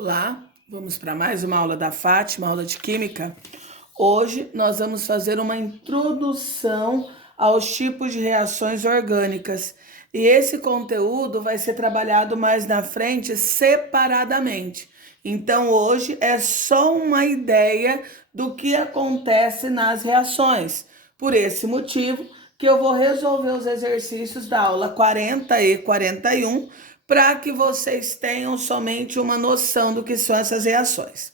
Olá, vamos para mais uma aula da Fátima, aula de Química. Hoje nós vamos fazer uma introdução aos tipos de reações orgânicas. E esse conteúdo vai ser trabalhado mais na frente separadamente. Então hoje é só uma ideia do que acontece nas reações. Por esse motivo que eu vou resolver os exercícios da aula 40 e 41 para que vocês tenham somente uma noção do que são essas reações.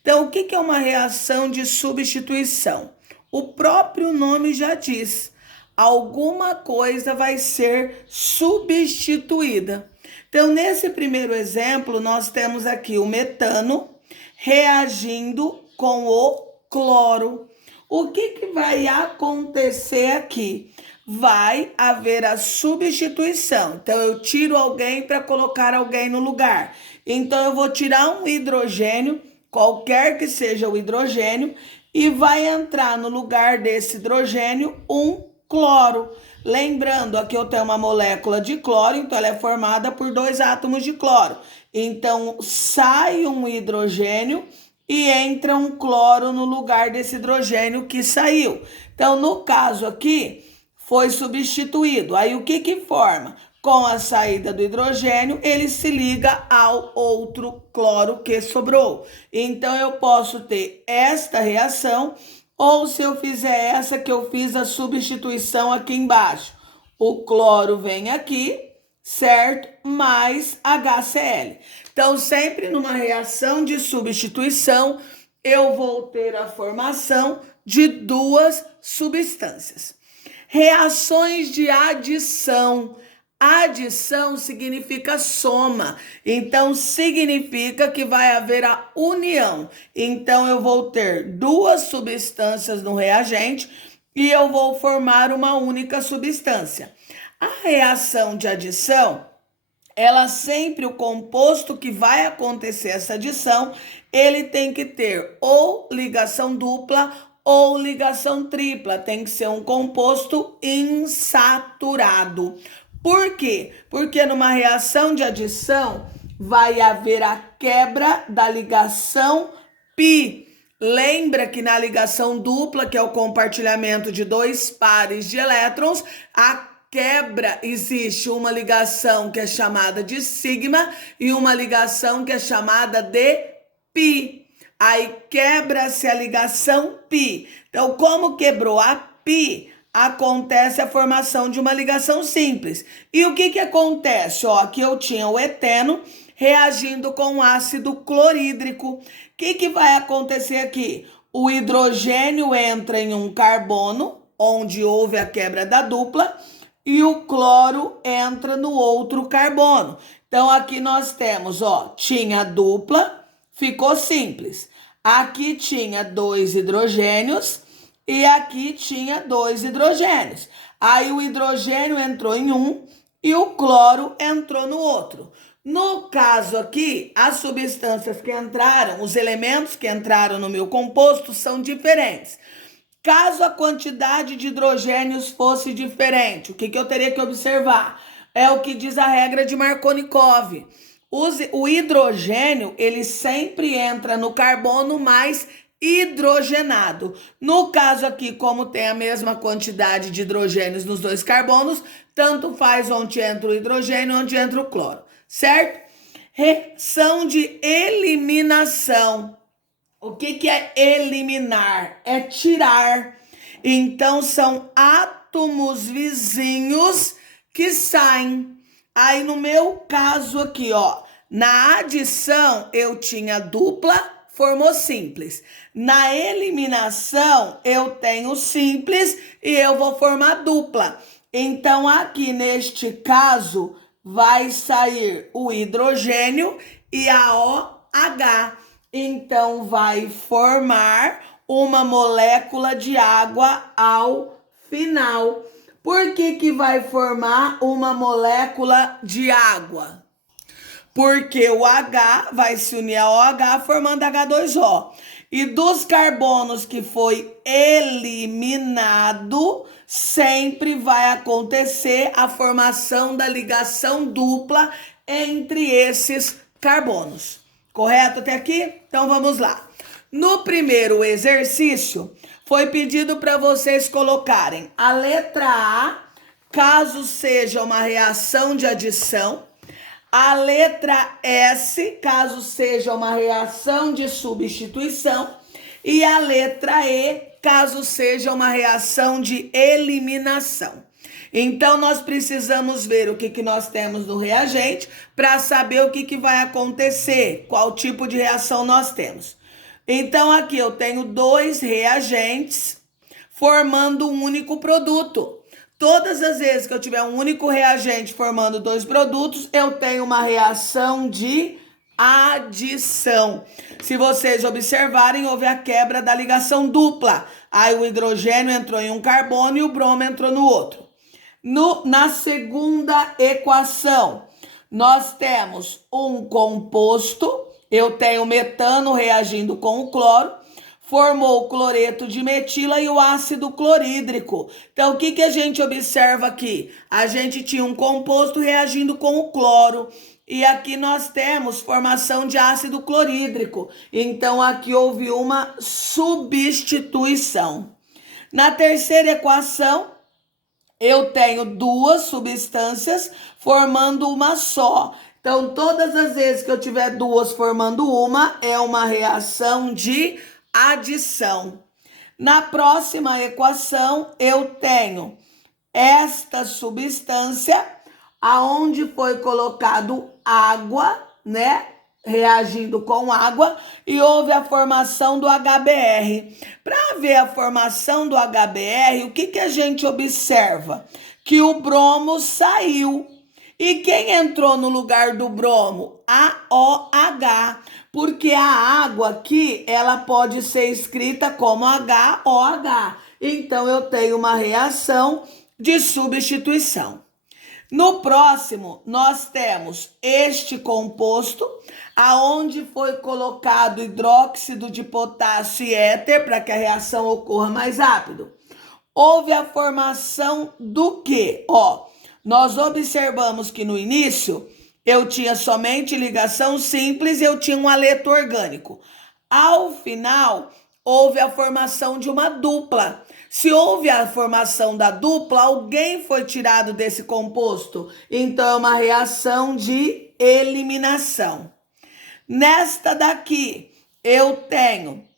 Então, o que é uma reação de substituição? O próprio nome já diz, alguma coisa vai ser substituída. Então, nesse primeiro exemplo, nós temos aqui o metano reagindo com o cloro. O que vai acontecer aqui? Vai haver a substituição. Então, eu tiro alguém para colocar alguém no lugar. Então, eu vou tirar um hidrogênio, qualquer que seja o hidrogênio, e vai entrar no lugar desse hidrogênio um cloro. Lembrando, aqui eu tenho uma molécula de cloro, então ela é formada por 2 átomos de cloro. Então, sai um hidrogênio e entra um cloro no lugar desse hidrogênio que saiu. Então, no caso aqui, foi substituído. Aí, o que forma? Com a saída do hidrogênio, ele se liga ao outro cloro que sobrou. Então, eu posso ter esta reação, ou se eu fizer essa que eu fiz a substituição aqui embaixo. O cloro vem aqui, certo? Mais HCl. Então, sempre numa reação de substituição, eu vou ter a formação de 2 substâncias. Reações de adição. Adição significa soma, então significa que vai haver a união. Então eu vou ter 2 substâncias no reagente e eu vou formar uma única substância. A reação de adição, ela sempre, o composto que vai acontecer essa adição, ele tem que ter ou ligação dupla ou ligação tripla, tem que ser um composto insaturado. Por quê? Porque numa reação de adição vai haver a quebra da ligação π. Lembra que na ligação dupla, que é o compartilhamento de 2 pares de elétrons, a quebra existe uma ligação que é chamada de sigma e uma ligação que é chamada de π. Aí quebra-se a ligação π. Então, como quebrou a π, acontece a formação de uma ligação simples. E o que acontece? Ó, aqui eu tinha o eteno reagindo com o ácido clorídrico. O que vai acontecer aqui? O hidrogênio entra em um carbono, onde houve a quebra da dupla, e o cloro entra no outro carbono. Então, aqui nós temos, ó, tinha dupla, ficou simples. Aqui tinha 2 hidrogênios e aqui tinha 2 hidrogênios. Aí o hidrogênio entrou em um e o cloro entrou no outro. No caso aqui, as substâncias que entraram, os elementos que entraram no meu composto são diferentes. Caso a quantidade de hidrogênios fosse diferente, o que eu teria que observar? É o que diz a regra de Markovnikov. O hidrogênio, ele sempre entra no carbono mais hidrogenado. No caso aqui, como tem a mesma quantidade de hidrogênios nos 2 carbonos, tanto faz onde entra o hidrogênio, onde entra o cloro, certo? Reação de eliminação. O que é eliminar? É tirar. Então, são átomos vizinhos que saem. Aí, no meu caso aqui, ó, na adição, eu tinha dupla, formou simples. Na eliminação, eu tenho simples e eu vou formar dupla. Então, aqui neste caso, vai sair o hidrogênio e a OH. Então, vai formar uma molécula de água ao final. Por que vai formar uma molécula de água? Porque o H vai se unir ao OH formando H2O. E dos carbonos que foi eliminado, sempre vai acontecer a formação da ligação dupla entre esses carbonos. Correto até aqui? Então vamos lá. No primeiro exercício, foi pedido para vocês colocarem a letra A, caso seja uma reação de adição, a letra S, caso seja uma reação de substituição, e a letra E, caso seja uma reação de eliminação. Então, nós precisamos ver o que nós temos no reagente para saber o que vai acontecer, qual tipo de reação nós temos. Então, aqui eu tenho dois reagentes formando um único produto. Todas as vezes que eu tiver um único reagente formando dois produtos, eu tenho uma reação de adição. Se vocês observarem, houve a quebra da ligação dupla. Aí o hidrogênio entrou em um carbono e o bromo entrou no outro. Na segunda equação, nós temos um composto. Eu tenho metano reagindo com o cloro. Formou o cloreto de metila e o ácido clorídrico. Então, o que a gente observa aqui? A gente tinha um composto reagindo com o cloro. E aqui nós temos formação de ácido clorídrico. Então, aqui houve uma substituição. Na terceira equação, eu tenho duas substâncias formando uma só. Então, todas as vezes que eu tiver duas formando uma, é uma reação de adição. Na próxima equação, eu tenho esta substância, aonde foi colocado água, né? Reagindo com água, e houve a formação do HBr. Para ver a formação do HBr, o que a gente observa? Que o bromo saiu. E quem entrou no lugar do bromo? AOH. Porque a água aqui, ela pode ser escrita como HOH. Então, eu tenho uma reação de substituição. No próximo, nós temos este composto, aonde foi colocado hidróxido de potássio e éter, para que a reação ocorra mais rápido. Houve a formação do quê? Nós observamos que no início eu tinha somente ligação simples e eu tinha um haleto orgânico. Ao final, houve a formação de uma dupla. Se houve a formação da dupla, alguém foi tirado desse composto. Então, é uma reação de eliminação. Nesta daqui, eu tenho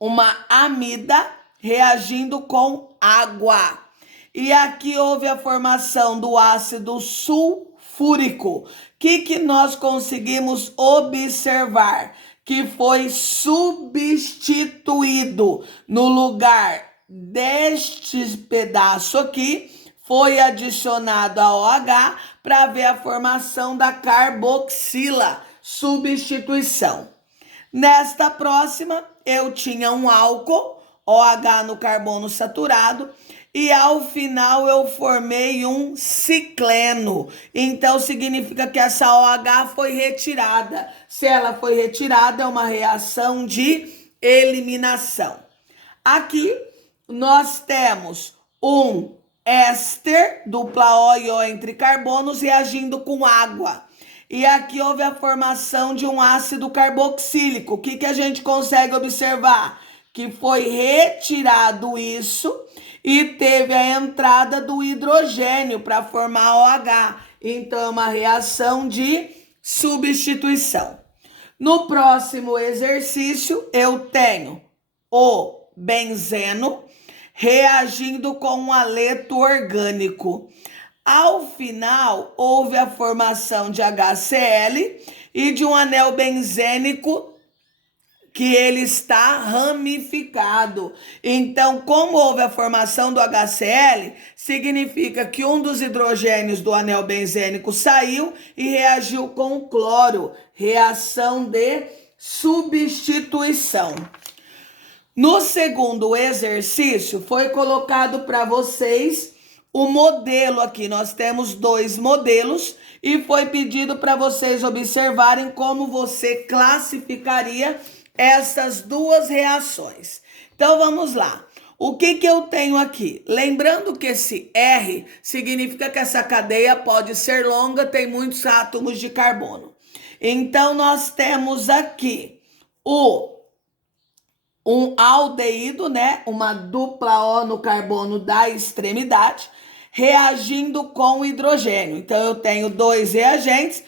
uma amida reagindo com água. E aqui houve a formação do ácido sulfúrico. O que nós conseguimos observar? Que foi substituído no lugar deste pedaço aqui, foi adicionado a OH para ver a formação da carboxila, substituição. Nesta próxima, eu tinha um álcool, OH no carbono saturado, e ao final eu formei um cicleno. Então significa que essa OH foi retirada. Se ela foi retirada, é uma reação de eliminação. Aqui nós temos um éster, dupla O e O entre carbonos, reagindo com água. E aqui houve a formação de um ácido carboxílico. O que a gente consegue observar? Que foi retirado isso e teve a entrada do hidrogênio para formar OH. Então, é uma reação de substituição. No próximo exercício, eu tenho o benzeno reagindo com um haleto orgânico. Ao final, houve a formação de HCl e de um anel benzênico que ele está ramificado. Então, como houve a formação do HCl, significa que um dos hidrogênios do anel benzênico saiu e reagiu com o cloro. Reação de substituição. No segundo exercício, foi colocado para vocês o modelo aqui. Nós temos dois modelos e foi pedido para vocês observarem como você classificaria essas duas reações. Então, vamos lá. O que eu tenho aqui? Lembrando que esse R significa que essa cadeia pode ser longa, tem muitos átomos de carbono. Então, nós temos aqui um aldeído, né? Uma dupla O no carbono da extremidade, reagindo com o hidrogênio. Então, eu tenho dois reagentes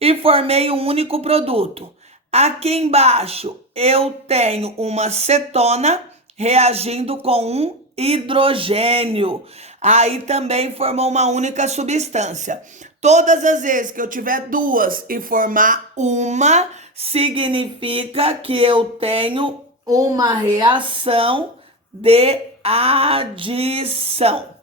e formei um único produto. Aqui embaixo, eu tenho uma cetona reagindo com um hidrogênio. Aí também formou uma única substância. Todas as vezes que eu tiver duas e formar uma, significa que eu tenho uma reação de adição,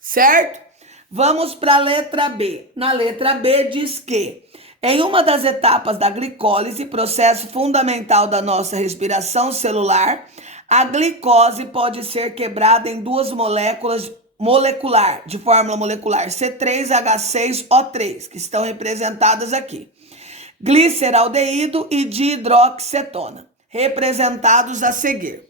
certo? Vamos para a letra B. Na letra B diz que em uma das etapas da glicólise, processo fundamental da nossa respiração celular, a glicose pode ser quebrada em duas moléculas de fórmula molecular C3H6O3, que estão representadas aqui. Gliceraldeído e dihidroxicetona, representados a seguir.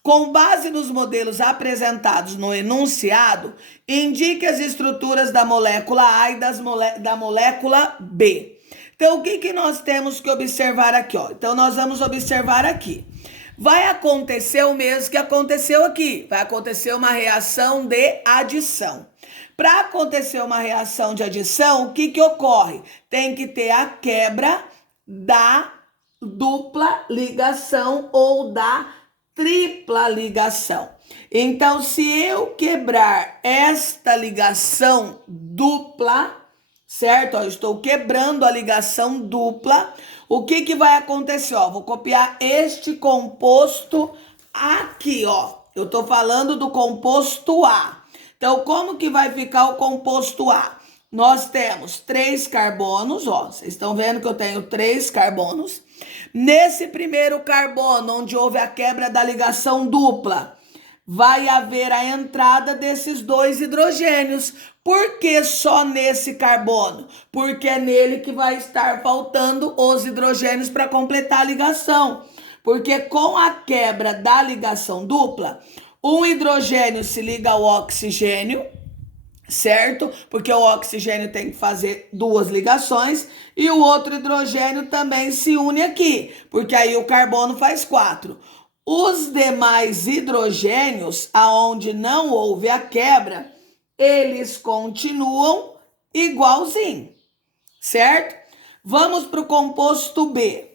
Com base nos modelos apresentados no enunciado, indique as estruturas da molécula A e da molécula B. Então, o que nós temos que observar aqui? Então, nós vamos observar aqui. Vai acontecer o mesmo que aconteceu aqui. Vai acontecer uma reação de adição. Para acontecer uma reação de adição, o que ocorre? Tem que ter a quebra da dupla ligação ou da tripla ligação. Então, se eu quebrar esta ligação dupla, certo? Eu estou quebrando a ligação dupla. O que vai acontecer? Vou copiar este composto aqui, Eu estou falando do composto A. Então, como que vai ficar o composto A? Nós temos 3 carbonos, vocês estão vendo que eu tenho 3 carbonos. Nesse primeiro carbono, onde houve a quebra da ligação dupla, vai haver a entrada desses 2 hidrogênios. Por que só nesse carbono? Porque é nele que vai estar faltando os hidrogênios para completar a ligação. Porque com a quebra da ligação dupla, um hidrogênio se liga ao oxigênio, certo? Porque o oxigênio tem que fazer 2 ligações e o outro hidrogênio também se une aqui, porque aí o carbono faz 4. Os demais hidrogênios, aonde não houve a quebra, eles continuam igualzinho, certo? Vamos para o composto B.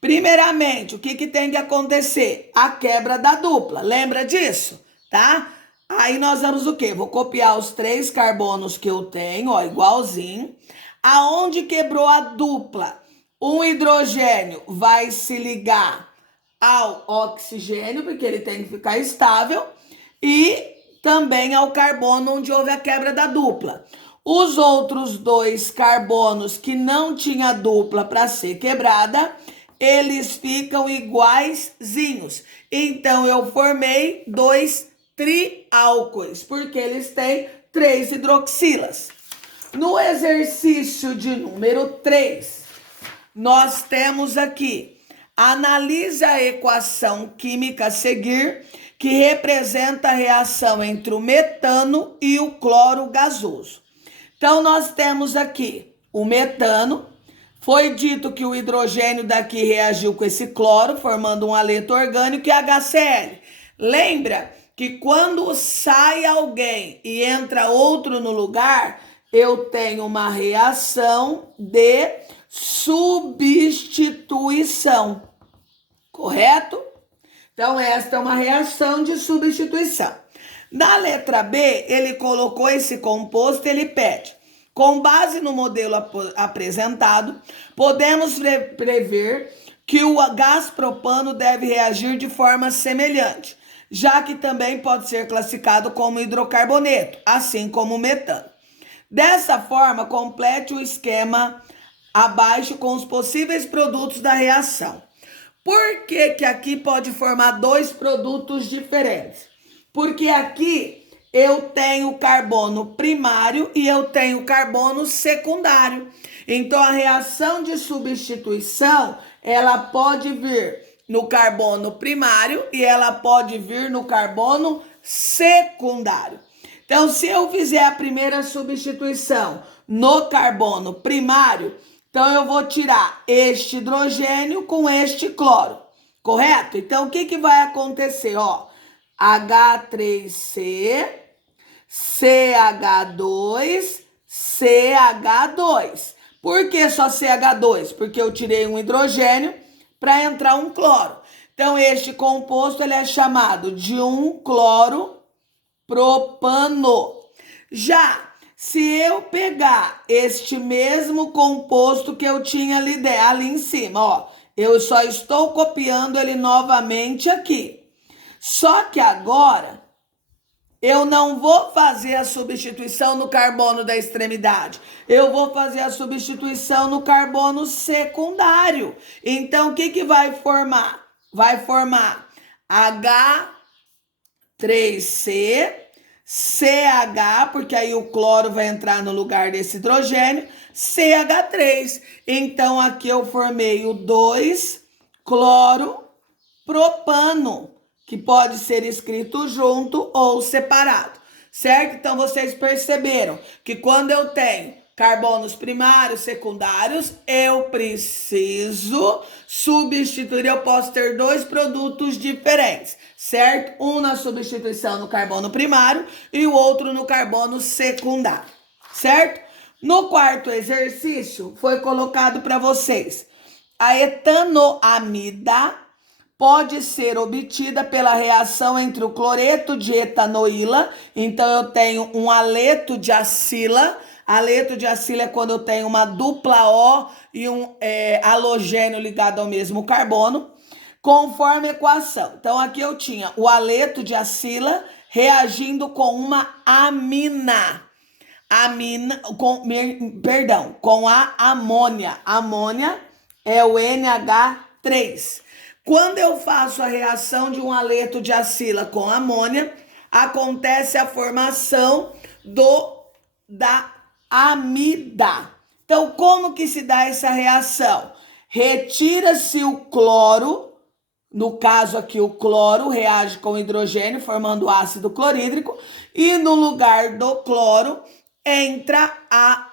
Primeiramente, o que tem que acontecer? A quebra da dupla. Lembra disso? Tá? Aí nós vamos o quê? Vou copiar os 3 carbonos que eu tenho, igualzinho. Aonde quebrou a dupla? Um hidrogênio vai se ligar ao oxigênio, porque ele tem que ficar estável, e também ao carbono, onde houve a quebra da dupla. Os outros 2 carbonos que não tinha dupla para ser quebrada, eles ficam iguaizinhos. Então, eu formei 2 triálcoois, porque eles têm 3 hidroxilas. No exercício de número 3, nós temos aqui: analise a equação química a seguir, que representa a reação entre o metano e o cloro gasoso. Então, nós temos aqui o metano. Foi dito que o hidrogênio daqui reagiu com esse cloro, formando um haleto orgânico e HCl. Lembra que quando sai alguém e entra outro no lugar, eu tenho uma reação de substituição, correto? Então, esta é uma reação de substituição. Na letra B, ele colocou esse composto, ele pede: com base no modelo apresentado, podemos prever que o gás propano deve reagir de forma semelhante, já que também pode ser classificado como hidrocarboneto, assim como o metano. Dessa forma, complete o esquema abaixo com os possíveis produtos da reação. Por que aqui pode formar 2 produtos diferentes? Porque aqui eu tenho carbono primário e eu tenho carbono secundário. Então, a reação de substituição, ela pode vir no carbono primário e ela pode vir no carbono secundário. Então, se eu fizer a primeira substituição no carbono primário, Então, eu vou tirar este hidrogênio com este cloro, correto? Então, o que vai acontecer? Ó, H3C, CH2, CH2. Por que só CH2? Porque eu tirei um hidrogênio para entrar um cloro. Então, este composto ele é chamado de um cloro propano. Já se eu pegar este mesmo composto que eu tinha ali em cima, ó, eu só estou copiando ele novamente aqui. Só que agora eu não vou fazer a substituição no carbono da extremidade. Eu vou fazer a substituição no carbono secundário. Então, o que vai formar? Vai formar H3C, CH, porque aí o cloro vai entrar no lugar desse hidrogênio, CH3. Então, aqui eu formei o 2-cloro-propano, que pode ser escrito junto ou separado, certo? Então, vocês perceberam que quando eu tenho carbonos primários, secundários, eu preciso substituir, eu posso ter dois produtos diferentes, certo? Um na substituição no carbono primário e o outro no carbono secundário, certo? No quarto exercício, foi colocado para vocês a etanoamida pode ser obtida pela reação entre o cloreto de etanoíla. Então, eu tenho um aleto de acila. Aleto de acila é quando eu tenho uma dupla O e um halogênio ligado ao mesmo carbono, conforme equação. Então, aqui eu tinha o aleto de acila reagindo com uma amina. Com a amônia. Amônia é o NH3. Quando eu faço a reação de um aleto de acila com amônia, acontece a formação da amida. Então, como que se dá essa reação? Retira-se o cloro, no caso aqui o cloro reage com o hidrogênio, formando ácido clorídrico, e no lugar do cloro entra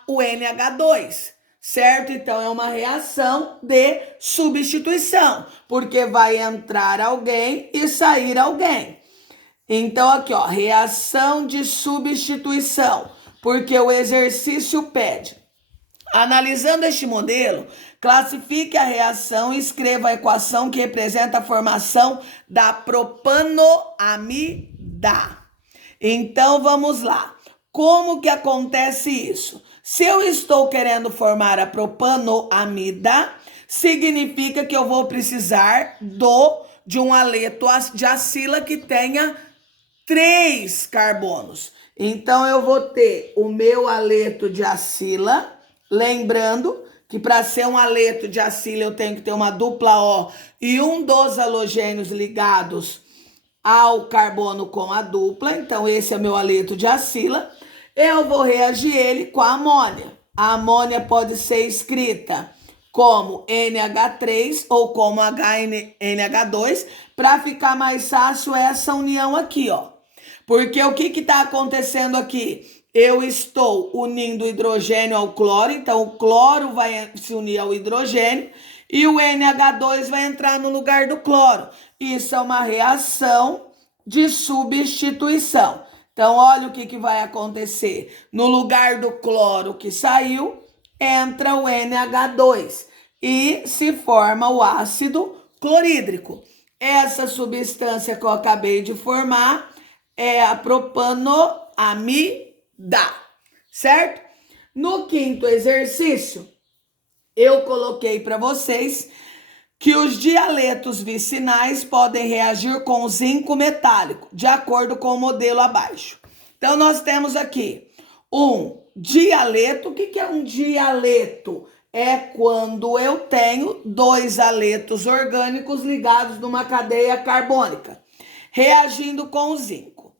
o NH2. Certo? Então, é uma reação de substituição, porque vai entrar alguém e sair alguém. Então, aqui, ó, reação de substituição, porque o exercício pede. Analisando este modelo, classifique a reação e escreva a equação que representa a formação da propanoamida. Então, vamos lá. Como que acontece isso? Se eu estou querendo formar a propanoamida, significa que eu vou precisar de um aleto de acila que tenha 3 carbonos. Então, eu vou ter o meu aleto de acila, lembrando que para ser um aleto de acila eu tenho que ter uma dupla O e um dos halogênios ligados ao carbono com a dupla. Então, esse é meu aleto de acila. Eu vou reagir ele com a amônia. A amônia pode ser escrita como NH3 ou como NH2, para ficar mais fácil essa união aqui, ó. Porque o que está acontecendo aqui? Eu estou unindo o hidrogênio ao cloro, então o cloro vai se unir ao hidrogênio e o NH2 vai entrar no lugar do cloro. Isso é uma reação de substituição. Então, olha o que vai acontecer. No lugar do cloro que saiu, entra o NH2 e se forma o ácido clorídrico. Essa substância que eu acabei de formar é a propanoamida, certo? No quinto exercício, eu coloquei para vocês que os dialetos vicinais podem reagir com zinco metálico, de acordo com o modelo abaixo. Então, nós temos aqui um dialeto. O que é um dialeto? É quando eu tenho 2 aletos orgânicos ligados numa cadeia carbônica, reagindo com o zinco.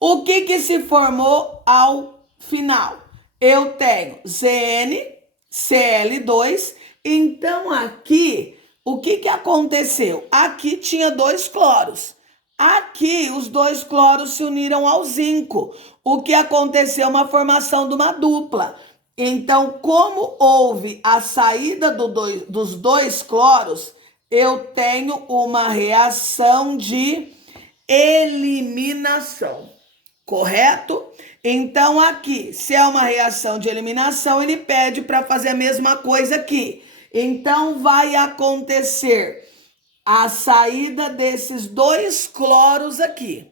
O que se formou ao final? Eu tenho ZnCl2. Então, aqui, o que aconteceu? Aqui tinha 2 cloros. Aqui, os 2 cloros se uniram ao zinco. O que aconteceu? Uma formação de uma dupla. Então, como houve a saída dos dois cloros, eu tenho uma reação de eliminação, correto? Então, aqui, se é uma reação de eliminação, ele pede para fazer a mesma coisa aqui. Então, vai acontecer a saída desses dois cloros aqui.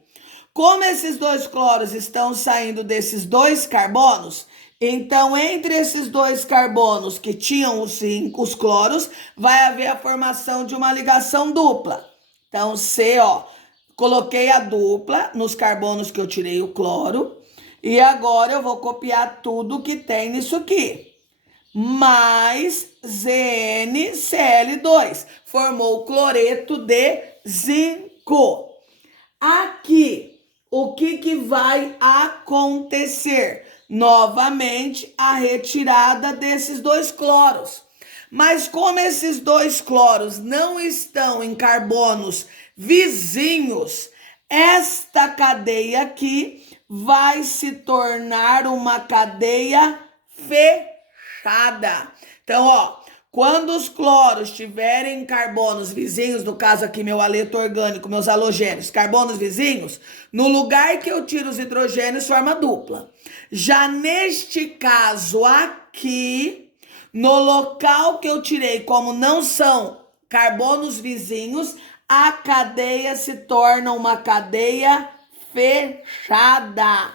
Como esses dois cloros estão saindo desses dois carbonos, então entre esses dois carbonos que tinham os cloros, vai haver a formação de uma ligação dupla. Então, C, ó, coloquei a dupla nos carbonos que eu tirei o cloro, e agora eu vou copiar tudo que tem nisso aqui. Mais ZnCl2, formou o cloreto de zinco. Aqui, o que vai acontecer? Novamente, a retirada desses dois cloros. Mas como esses dois cloros não estão em carbonos vizinhos, esta cadeia aqui vai se tornar uma cadeia fechada. Então, ó, quando os cloros tiverem carbonos vizinhos, no caso aqui meu haleto orgânico, meus halogênios, carbonos vizinhos, no lugar que eu tiro os hidrogênios, forma dupla. Já neste caso aqui, no local que eu tirei, como não são carbonos vizinhos, a cadeia se torna uma cadeia fechada.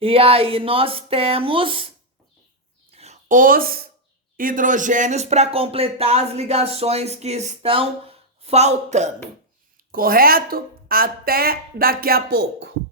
E aí nós temos os hidrogênios para completar as ligações que estão faltando. Correto? Até daqui a pouco.